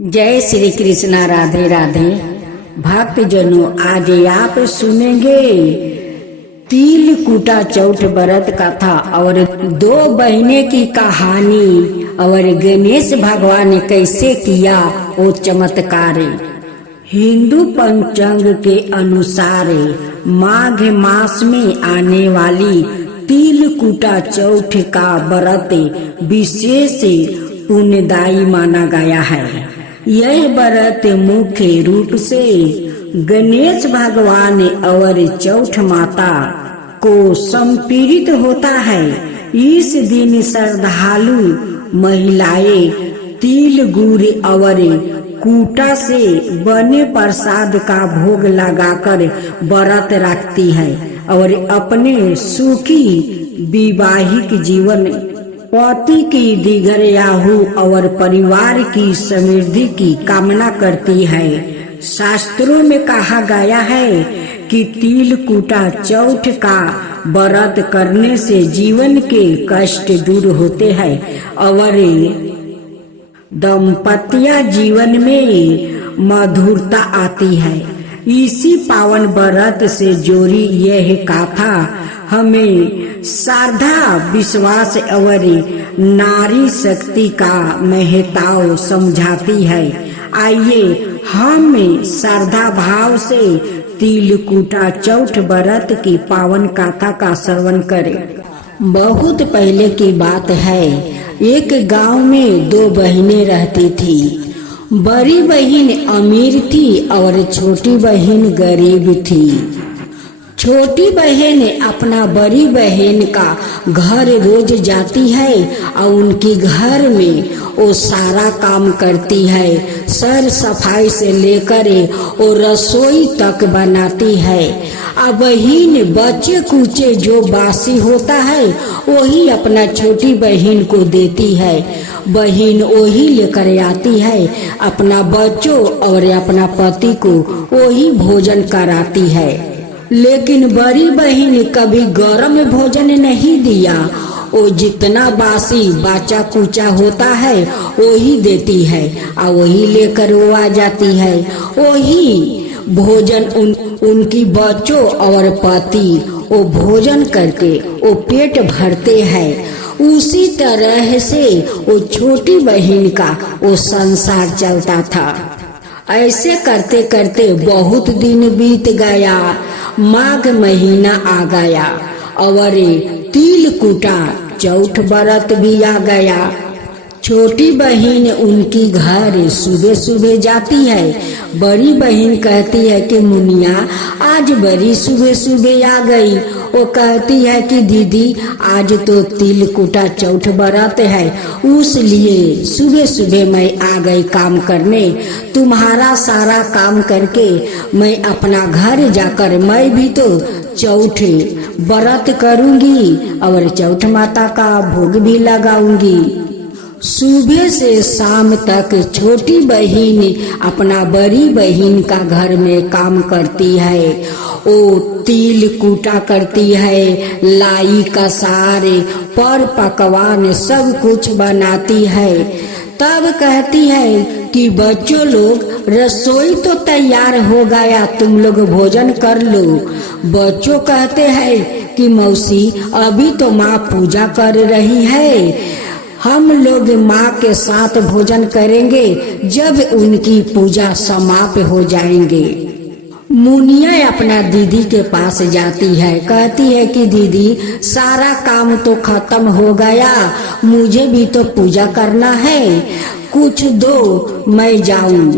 जय श्री कृष्णा। राधे राधे। भक्त जनों, आज आप सुनेंगे तिल कुटा चौथ व्रत कथा और दो बहने की कहानी और गणेश भगवान ने कैसे किया वो चमत्कार। हिंदू पंचांग के अनुसार माघ मास में आने वाली तिल कुटा चौथ का व्रत विशेष पुण्यदायी माना गया है। यह व्रत मुख्य रूप से गणेश भगवान और चौथ माता को समर्पित होता है। इस दिन श्रद्धालु महिलाएं तिल गुड़ और कूटा से बने प्रसाद का भोग लगाकर व्रत रखती है और अपने सुखी वैवाहिक जीवन, पति की दीर्घायु और परिवार की समृद्धि की कामना करती है। शास्त्रों में कहा गया है कि तिल कुटा चौथ का व्रत करने से जीवन के कष्ट दूर होते हैं और दाम्पत्य जीवन में मधुरता आती है। इसी पावन व्रत से जोड़ी यह कथा हमें श्रद्धा, विश्वास और नारी शक्ति का महत्व समझाती है। आइए हम श्रद्धा भाव से तिल कुटा चौथ व्रत की पावन कथा का श्रवण करें। बहुत पहले की बात है। एक गांव में दो बहनें रहती थी। बड़ी बहन अमीर थी और छोटी बहन गरीब थी। छोटी बहन अपना बड़ी बहन का घर रोज जाती है और उनकी घर में वो सारा काम करती है। सर सफाई से लेकर वो रसोई तक बनाती है। अब बहन बच्चे कुचे जो बासी होता है वही अपना छोटी बहन को देती है। बहन वही लेकर आती है। अपना बच्चों और अपना पति को वही भोजन कराती है। लेकिन बड़ी बहन कभी गरम भोजन नहीं दिया। वो जितना बासी बाचा कुचा होता है वही देती है और वही लेकर वो आ जाती है। वही भोजन उनकी बच्चों और पति वो भोजन करके वो पेट भरते हैं। उसी तरह से वो छोटी बहन का वो संसार चलता था। ऐसे करते करते बहुत दिन बीत गया। माघ महीना आ गया और तिल कुटा चौथ व्रत भी आ गया। छोटी बहन उनकी घर सुबह सुबह जाती है। बड़ी बहन कहती है कि मुनिया आज बड़ी सुबह सुबह आ गई। वो कहती है कि दीदी आज तो तिल कुटा चौथ व्रत है, उस लिए सुबह सुबह मैं आ गई काम करने। तुम्हारा सारा काम करके मैं अपना घर जाकर मैं भी तो चौथ व्रत करूंगी और चौथ माता का भोग भी लगाऊंगी। सुबह से शाम तक छोटी बहन अपना बड़ी बहन का घर में काम करती है। वो तिल कुटा करती है, लाई का सारे पर पकवान सब कुछ बनाती है। तब कहती है कि बच्चों लोग रसोई तो तैयार हो गया, तुम लोग भोजन कर लो। बच्चों कहते हैं कि मौसी अभी तो माँ पूजा कर रही है, हम लोग माँ के साथ भोजन करेंगे जब उनकी पूजा समाप्त हो जाएंगे। मुनिया अपना दीदी के पास जाती है। कहती है कि दीदी सारा काम तो खत्म हो गया, मुझे भी तो पूजा करना है, कुछ दो मैं जाऊं।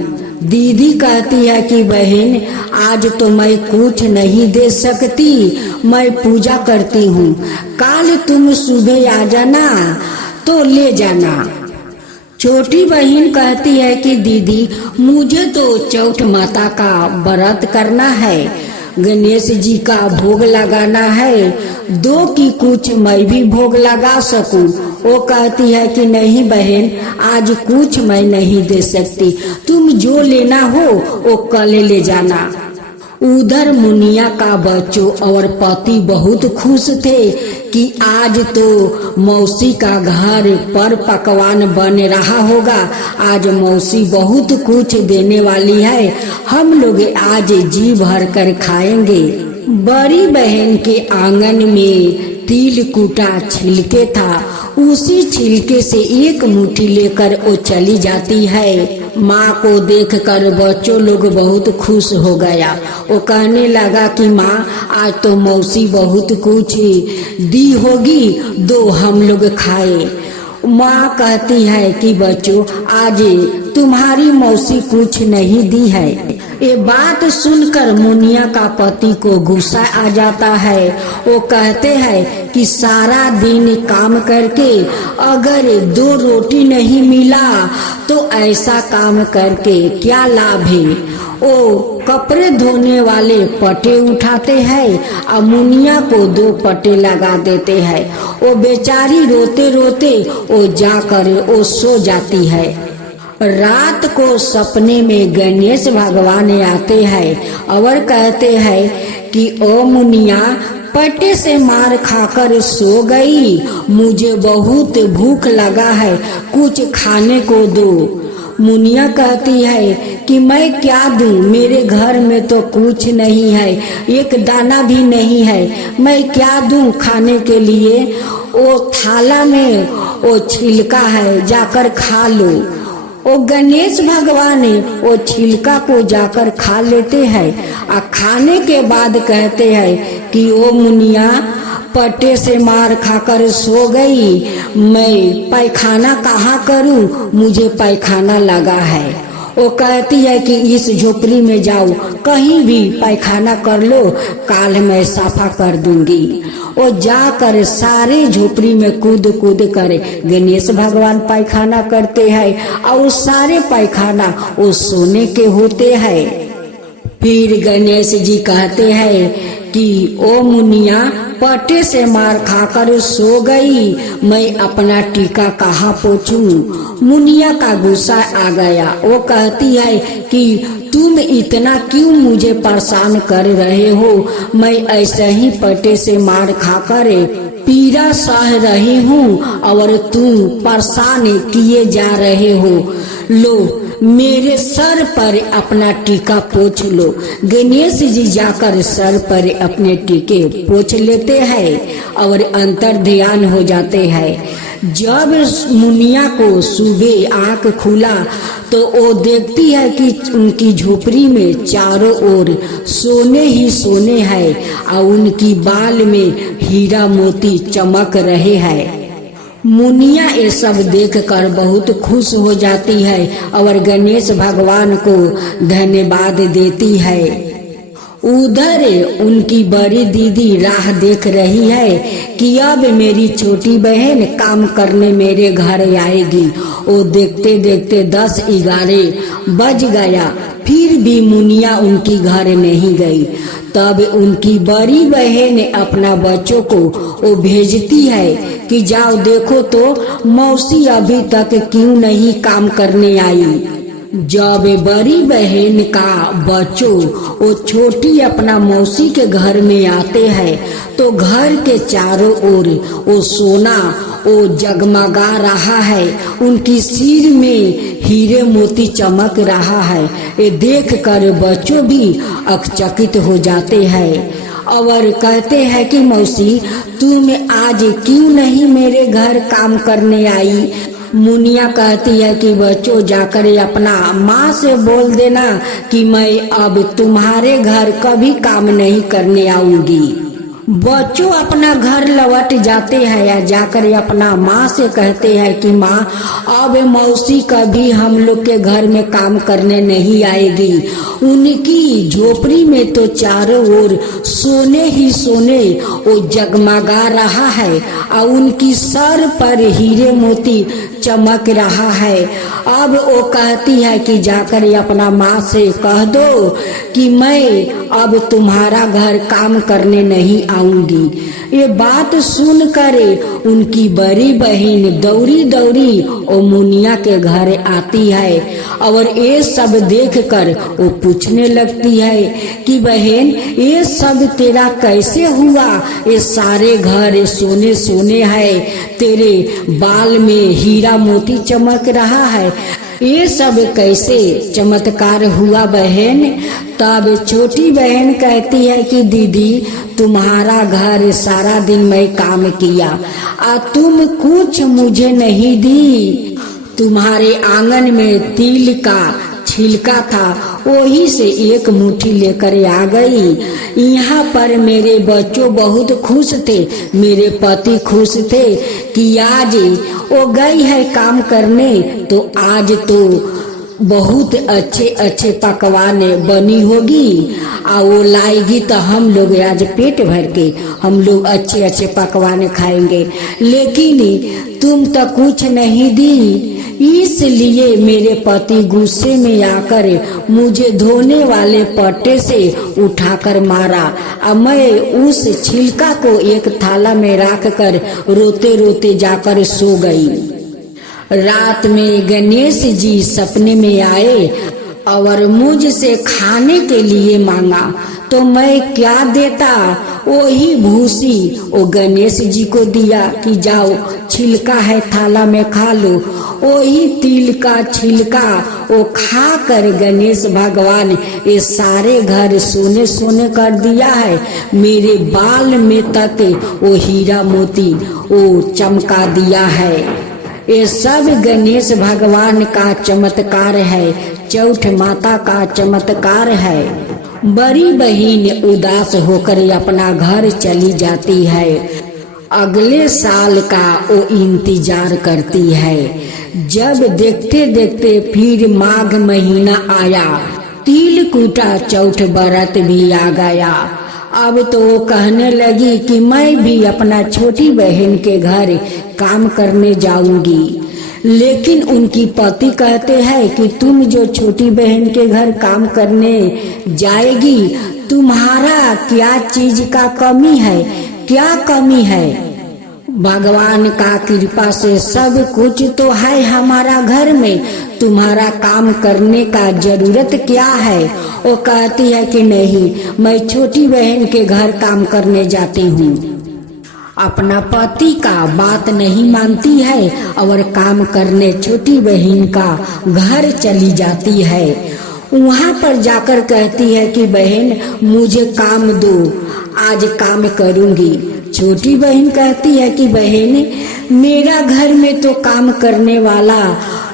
दीदी कहती है कि बहन आज तो मैं कुछ नहीं दे सकती, मैं पूजा करती हूँ, कल तुम सुबह आ जाना तो ले जाना। छोटी बहन कहती है कि दीदी मुझे तो चौथ माता का व्रत करना है, गणेश जी का भोग लगाना है, दो की कुछ मैं भी भोग लगा सकूं। वो कहती है कि नहीं बहन आज कुछ मैं नहीं दे सकती, तुम जो लेना हो वो कल ले जाना। उधर मुनिया का बच्चों और पति बहुत खुश थे कि आज तो मौसी का घर पर पकवान बन रहा होगा। आज मौसी बहुत कुछ देने वाली है, हम लोग आज जी भर कर खाएंगे। बड़ी बहन के आंगन में तिल कूटा छिलके था, उसी छिलके से एक मुट्ठी लेकर वो चली जाती है। माँ को देखकर बच्चों लोग बहुत खुश हो गया। वो कहने लगा कि माँ आज तो मौसी बहुत कुछ दी होगी, दो हम लोग खाए। माँ कहती है कि बच्चों आज तुम्हारी मौसी कुछ नहीं दी है। ये बात सुनकर मुनिया का पति को गुस्सा आ जाता है। वो कहते हैं कि सारा दिन काम करके अगर दो रोटी नहीं मिला तो ऐसा काम करके क्या लाभ है। वो कपड़े धोने वाले पटे उठाते हैं और मुनिया को दो पटे लगा देते हैं। वो बेचारी रोते रोते वो जाकर वो सो जाती है। रात को सपने में गणेश भगवान आते हैं और कहते हैं कि ओ मुनिया पट्टे से मार खाकर सो गई, मुझे बहुत भूख लगा है, कुछ खाने को दो। मुनिया कहती है कि मैं क्या दूं, मेरे घर में तो कुछ नहीं है, एक दाना भी नहीं है, मैं क्या दूं खाने के लिए। वो थाला में वो छिलका है, जाकर खा लो। वो गणेश भगवान वो छिलका को जाकर खा लेते हैं और खाने के बाद कहते हैं कि ओ मुनिया पट्टे से मार खाकर सो गई, मैं पैखाना कहाँ करूं, मुझे पैखाना लगा है। वो कहती है कि इस झोपड़ी में जाओ, कहीं भी पैखाना कर लो, काल मैं साफा कर दूंगी। वो जाकर सारे झोपड़ी में कूद कूद कर गणेश भगवान पैखाना करते हैं और वो सारे पैखाना वो सोने के होते हैं। फिर गणेश जी कहते हैं कि ओ मुनिया पट्टे से मार खाकर सो गई, मैं अपना टीका कहाँ पोंछूं। मुनिया का गुस्सा आ गया। वो कहती है कि तुम इतना क्यों मुझे परेशान कर रहे हो, मैं ऐसे ही पट्टे से मार खाकर पीड़ा सह रही हूँ और तुम परेशान किए जा रहे हो। लो मेरे सर पर अपना टीका पोंछ लो। गणेश जी जाकर सर पर अपने टीके पोंछ लेते हैं और अंतर ध्यान हो जाते हैं। जब मुनिया को सुबह आंख खुला तो वो देखती है कि उनकी झोपड़ी में चारों ओर सोने ही सोने हैं और उनकी बाल में हीरा मोती चमक रहे हैं। मुनिया ये सब देखकर बहुत खुश हो जाती है और गणेश भगवान को धन्यवाद देती है। उधर उनकी बड़ी दीदी राह देख रही है कि अब मेरी छोटी बहन काम करने मेरे घर आएगी। वो देखते देखते 10-11 बज गया, फिर भी मुनिया उनकी घर नहीं गई। तब उनकी बड़ी बहन अपना बच्चों को वो भेजती है कि जाओ देखो तो मौसी अभी तक क्यों नहीं काम करने आई। जब बड़ी बहन का बच्चों वो छोटी अपना मौसी के घर में आते हैं तो घर के चारों ओर वो सोना वो जगमगा रहा है, उनकी सिर में हीरे मोती चमक रहा है। ये देखकर बच्चों भी अचकित हो जाते हैं और कहते हैं कि मौसी तुम आज क्यों नहीं मेरे घर काम करने आई। मुनिया कहती है कि बच्चों जाकर अपना माँ से बोल देना कि मैं अब तुम्हारे घर कभी काम नहीं करने आऊंगी। बच्चों अपना घर लौट जाते हैं या जाकर अपना माँ से कहते हैं कि माँ अब मौसी कभी हम लोग के घर में काम करने नहीं आएगी। उनकी झोपड़ी में तो चारों ओर सोने ही सोने वो जगमगा रहा है और उनकी सर पर हीरे मोती चमक रहा है। अब वो कहती है कि जाकर अपना माँ से कह दो कि मैं अब तुम्हारा घर काम करने नहीं आऊंगी। ये बात सुनकर उनकी बड़ी बहन दौड़ी दौड़ी ओ मुनिया के घर आती है और ये सब देखकर वो पूछने लगती है कि बहन ये सब तेरा कैसे हुआ? ये सारे घर सोने सोने है, तेरे बाल में हीरा मोती चमक रहा है, ये सब कैसे चमत्कार हुआ बहन? तब छोटी बहन कहती है कि दीदी तुम्हारा घर सारा दिन मैं काम किया तुम कुछ मुझे नहीं दी। तुम्हारे आंगन में तिल का छिलका था, वही से एक मुट्ठी लेकर आ गई। यहाँ पर मेरे बच्चों बहुत खुश थे, मेरे पति खुश थे कि आज वो गई है काम करने तो आज तो बहुत अच्छे अच्छे पकवान बनी होगी वो लाएगी तो हम लोग आज पेट भर के हम लोग अच्छे अच्छे पकवान खाएंगे, लेकिन तुम तो कुछ नहीं दी। इसलिए मेरे पति गुस्से में आकर मुझे धोने वाले पट्टे से उठाकर मारा और मैं उस छिलका को एक थाला में रख कर रोते रोते जाकर सो गई। रात में गणेश जी सपने में आए और मुझसे खाने के लिए मांगा तो मैं क्या देता? वही भूसी वो गणेश जी को दिया कि जाओ छिलका है थाला में खा लो। वही तिल का छिलका वो खा कर गणेश भगवान ये सारे घर सोने सोने कर दिया है। मेरे बाल में तक वो हीरा मोती वो चमका दिया है। ये सब गणेश भगवान का चमत्कार है, चौठ माता का चमत्कार है। बड़ी बहन उदास होकर अपना घर चली जाती है। अगले साल का वो इंतजार करती है। जब देखते देखते फिर माघ महीना आया, तिल कुटा चौथ व्रत भी आ गया। अब तो वो कहने लगी कि मैं भी अपना छोटी बहन के घर काम करने जाऊंगी, लेकिन उनकी पति कहते हैं कि तुम जो छोटी बहन के घर काम करने जाएगी, तुम्हारा क्या चीज का कमी है? क्या कमी है? भगवान का कृपा से सब कुछ तो है हमारा घर में, तुम्हारा काम करने का जरूरत क्या है? वो कहती है कि नहीं, मैं छोटी बहन के घर काम करने जाती हूँ। अपना पति का बात नहीं मानती है और काम करने छोटी बहन का घर चली जाती है। वहाँ पर जाकर कहती है कि बहन मुझे काम दो, आज काम करूँगी। छोटी बहन कहती है कि बहन मेरा घर में तो काम करने वाला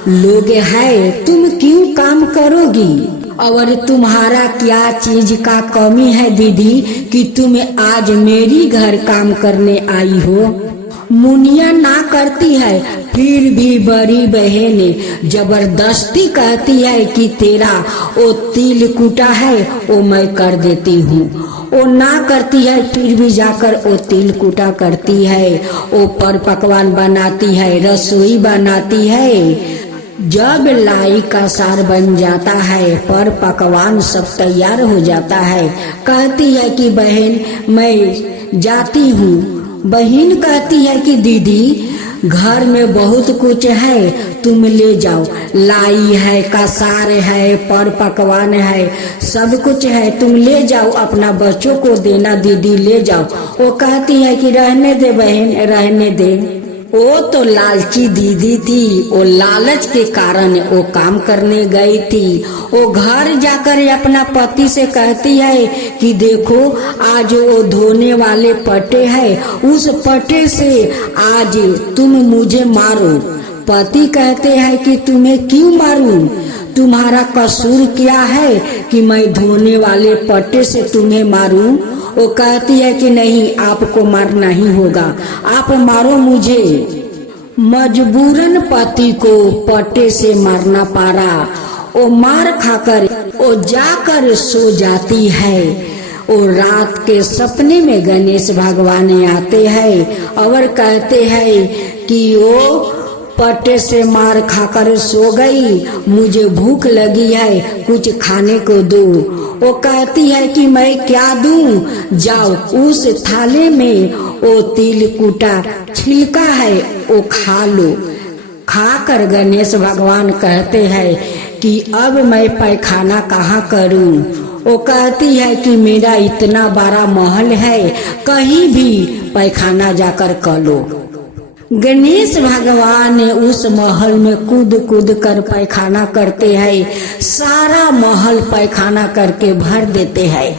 लोग है, तुम क्यों काम करोगी? और तुम्हारा क्या चीज का कमी है दीदी कि तुम आज मेरी घर काम करने आई हो? मुनिया ना करती है, फिर भी बड़ी बहन जबरदस्ती कहती है कि तेरा वो तिल कुटा है वो मैं कर देती हूँ। वो ना करती है, फिर भी जाकर वो तिल कुटा करती है, वो पर पकवान बनाती है, रसोई बनाती है। जब लाई का सार बन जाता है, पर पकवान सब तैयार हो जाता है, कहती है कि बहन मैं जाती हूँ। बहन कहती है कि दीदी घर में बहुत कुछ है, तुम ले जाओ, लाई है, कसार है, पर पकवान है, सब कुछ है, तुम ले जाओ, अपना बच्चों को देना दीदी ले जाओ। वो कहती है कि रहने दे बहन, रहने दे। वो तो लालची दीदी थी, वो लालच के कारण वो काम करने गई थी। वो घर जाकर अपना पति से कहती है कि देखो आज वो धोने वाले पट्टे है, उस पट्टे से आज तुम मुझे मारो। पति कहते हैं कि तुम्हें क्यों मारूं? तुम्हारा कसूर क्या है कि मैं धोने वाले पट्टे से तुम्हें मारूं? वो कहती है कि नहीं, आपको मारना ही होगा, आप मारो मुझे। मजबूरन पति को पट्टे से मारना पड़ा। वो मार खाकर वो जाकर सो जाती है। वो रात के सपने में गणेश भगवान आते हैं और कहते हैं कि वो पट्टे से मार खाकर सो गई, मुझे भूख लगी है, कुछ खाने को दो। वो कहती है कि मैं क्या दूं? जाओ उस थाले में वो तिल कूटा छिलका है वो खा लो। खाकर गणेश भगवान कहते हैं कि अब मैं पैखाना कहाँ करूं? वो कहती है कि मेरा इतना बड़ा महल है, कहीं भी पैखाना जाकर कर लो। गणेश भगवान उस महल में कूद कूद कर पैखाना करते हैं, सारा महल पैखाना करके भर देते हैं।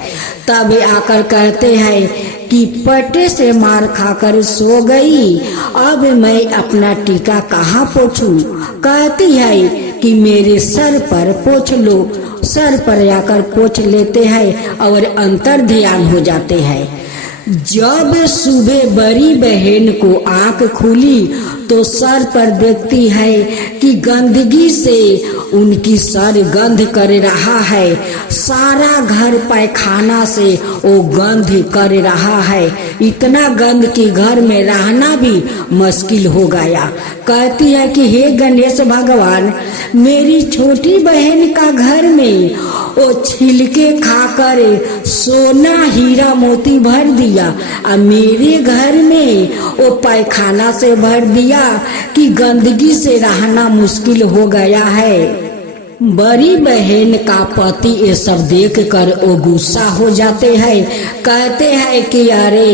तब आकर कहते हैं कि पट्टे से मार खाकर सो गई, अब मैं अपना टीका कहाँ पोंछूं? कहती है कि मेरे सर पर पोंछ लो। सर पर आकर पोंछ लेते हैं और अंतर ध्यान हो जाते हैं। जब सुबह बड़ी बहन को आंख खुली तो सर पर देखती है कि गंदगी से उनकी सर गंध कर रहा है, सारा घर पैखाना से वो गंध कर रहा है, इतना गंद कि घर में रहना भी मुश्किल हो गया। कहती है कि हे गणेश भगवान, मेरी छोटी बहन का घर में वो छिलके खाकर सोना हीरा मोती भर दिया और मेरे घर में वो पैखाना से भर दिया कि गंदगी से रहना मुश्किल हो गया है। बड़ी बहन का पति ये सब देख कर वो गुस्सा हो जाते हैं। कहते हैं कि अरे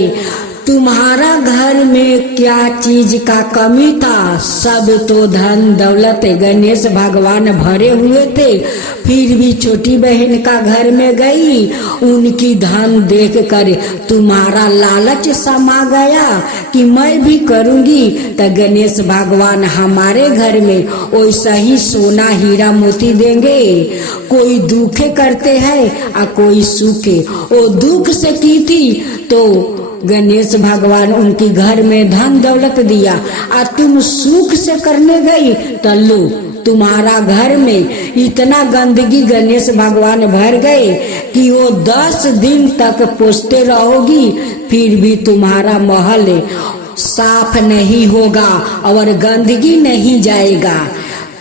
तुम्हारा घर में क्या चीज का कमी था? सब तो धन दौलत गणेश भगवान भरे हुए थे, फिर भी छोटी बहन का घर में गई, उनकी धन देख कर तुम्हारा लालच समा गया कि मैं भी करूंगी। तो गणेश भगवान हमारे घर में वैसा ही सोना हीरा मोती देंगे। कोई दुखे करते हैं और कोई सुखे। वो दुख से की थी तो गणेश भगवान उनकी घर में धन दौलत दिया, और तुम सुख से करने गई तो लो तुम्हारा घर में इतना गंदगी गणेश भगवान भर गए कि वो 10 दिन तक पोंछते रहोगी, फिर भी तुम्हारा महल साफ नहीं होगा और गंदगी नहीं जाएगा।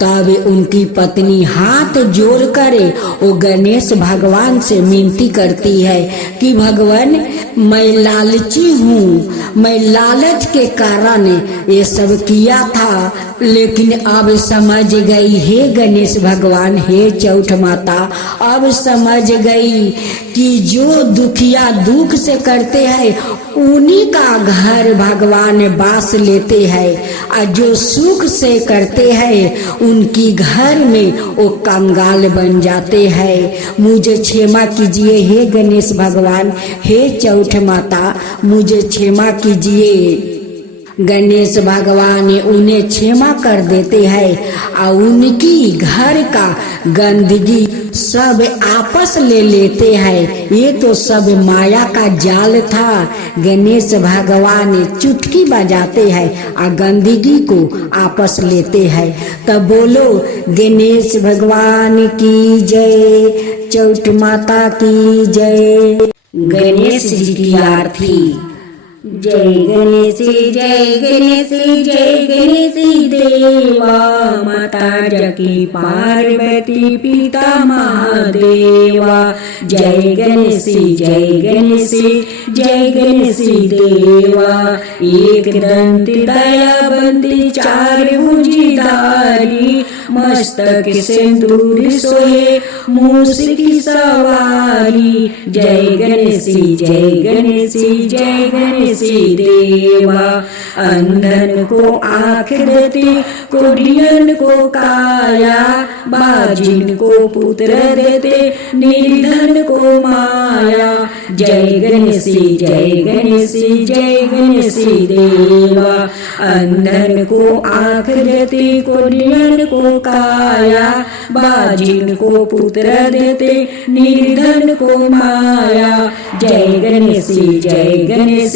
तब उनकी पत्नी हाथ जोड़ कर वो गणेश भगवान से विनती करती है कि भगवान मैं लालची हूँ, मैं लालच के कारण ये सब किया था, लेकिन अब समझ गई हे गणेश भगवान, हे चौठ माता, अब समझ गई कि जो दुखिया दुख से करते हैं उन्हीं का घर भगवान बास लेते हैं, और जो सुख से करते हैं उनकी घर में वो कंगाल बन जाते हैं। मुझे क्षमा कीजिए हे गणेश भगवान, हे चौठ माता, मुझे क्षमा कीजिए। गणेश भगवान उन्हें क्षमा कर देते हैं और उनकी घर का गंदगी सब आपस ले लेते हैं। ये तो सब माया का जाल था। गणेश भगवान चुटकी बजाते हैं और गंदगी को आपस लेते हैं। तब बोलो गणेश भगवान की जय, चौठ माता की जय। गणेश जी की आरती। जय गणेश जय गणेश जय गणेश देवा, माता जकी पार्वती पिता महादेवा। जय गणेश जय गणेश जय गणेश देवा, एक दंत दयाबंदी चार भुजधारी, मस्तक सिंदूर सोहे मूस की सवारी। जय गणेश जय गणेश जय गणेश देवा, अंधन को आँख देते, कोढ़ियन को काया, बाजिन को पुत्र देते, निर्धन को माया। जय गणेश जय गणेश जय गणेश देवा, अंधन को आँख देते, कोढ़ियन को काया, बाजिन को पुत्र देते, निर्धन को माया। जय गणेश जय गणेश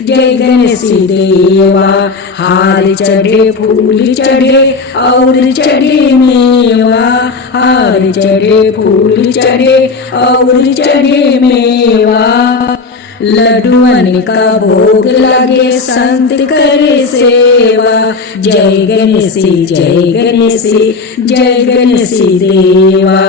जय गणेश देवा, हार चढ़े फूल चढ़े और चढ़े मेवा, हार चढ़े फूल चढ़े और चढ़े मेवा। लड्डुअन का भोग लगे संत करे सेवा। जय गणेशी जय गणेशी जय गणेशी देवा।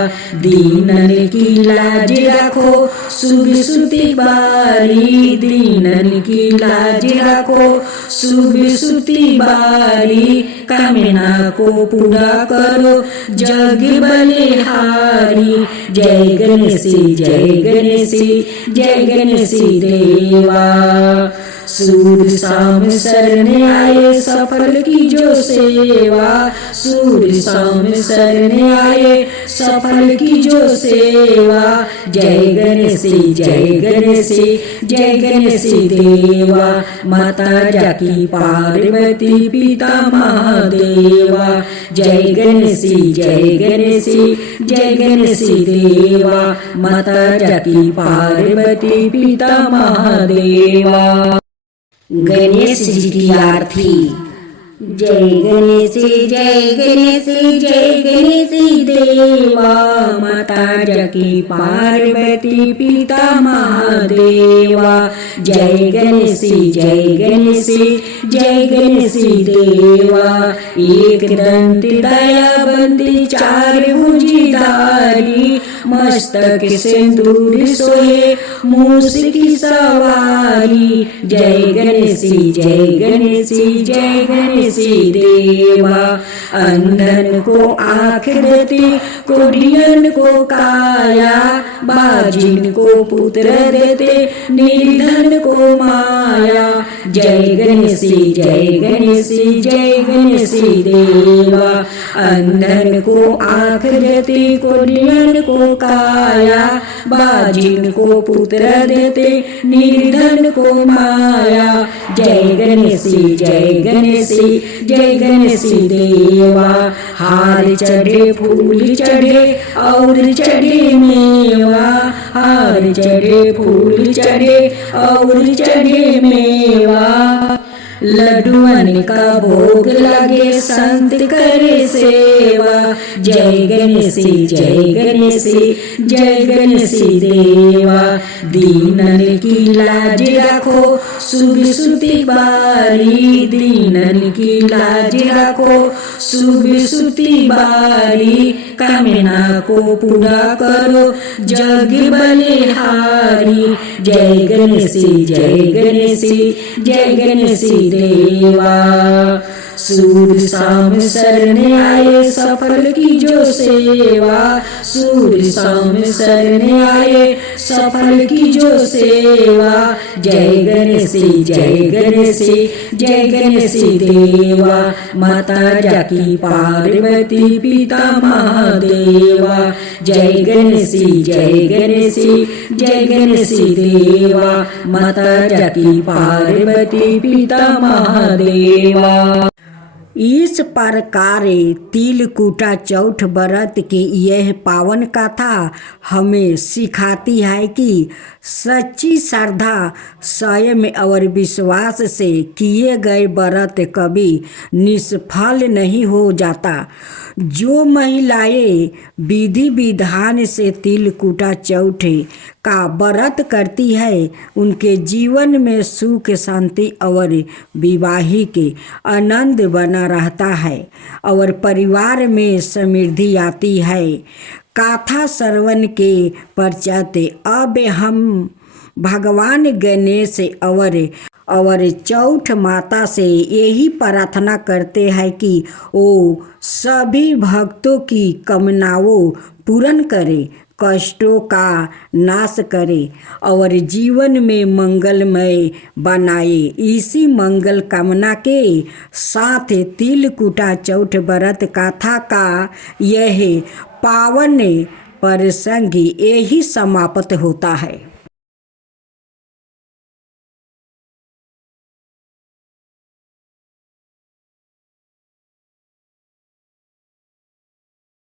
दीनन की लाज रखो शुभ सुति बारी। दीनन की लाज रखो शुभ सुति बारी। कामना को पूरा करो जग बलिहारी। जय गणेशी जय गणेशी जय गणेशी देवा। सूर्य शाम शरण आए सफल की जो सेवा। सूर्य शाम शरण आए सफल की जो सेवा। जय गणेशी जय गणेशी जय गणेशी देवा। माता जाकी पार्वती पिता महादेवा। जय गणेशी जय गणेशी जय गणेशी देवा। माता जाकी पार्वती पिता महादेवा। गणेश जी की आरती। जय गणेशी जय गणेशी जय गणेशी देवा। माता जाकी पार्वती पिता महादेवा। जय गणेशी जय गणेशी जय गणेशी देवा। एक दंत दयाबंदी चार भुजधारी। मस्तक सिंदूर सोहे मूस की सवारी। जय गणेशी जय गणेशी जय गणेशी देवा। अंधन को आँख देते कोढ़ियन को काया। बाजिन को पुत्र देते निर्धन को माया। जय गणेशी जय गणेशी जय गणेशी देवा। अंधन को आँख देते कोढ़ियन को काया। बाजिन को पुत्र देते निर्धन को माया। जय गणेशी जय गणेशी जय गणेशी देवा। हार चढ़े फूल चढ़े और चढ़े मेवा। हार चढ़े फूल चढ़े और चढ़े मेवा। लड्डुअन का भोग लगे संत करे सेवा। जय गणेशी जय गणेशी जय गणेशी देवा। दीनन की लाज रखो शुभ सुति बारी। दीनन की लाज रखो शुभ सुति बारी। कामना को पूरा करो जग बलिहारी। जय गणेशी जय गणेशी जय गणेशी देवा। सूर्य शाम शरण आए सफल की जो सेवा। सूर्य शाम शरण आए सफल की जो सेवा। जय गणेशी जय गणेशी जय गणेशी देवा। माता जाकी पार्वती पिता महादेवा। जय गणेशी जय गणेशी जय गणेशी देवा। माता जाकी पार्वती पिता महादेवा। इस प्रकार तिलकुटा चौथ व्रत की यह पावन कथा हमें सिखाती है कि सच्ची श्रद्धा स्वयं और विश्वास से किए गए व्रत कभी निष्फल नहीं हो जाता। जो महिलाएं विधि विधान से तिलकुटा चौथ का व्रत करती है उनके जीवन में सुख शांति और वैवाहिक आनंद बना रहता है और परिवार में समृद्धि आती है। कथा श्रवण के पश्चात अब हम भगवान गणेश और चौथ माता से यही प्रार्थना करते हैं कि वो सभी भक्तों की कामनाओं पूर्ण करे, कष्टों का नाश करे और जीवन में मंगलमय बनाए। इसी मंगल कामना के साथ तिलकुटा चौथ व्रत कथा का यह पावन प्रसंग यही समाप्त होता है।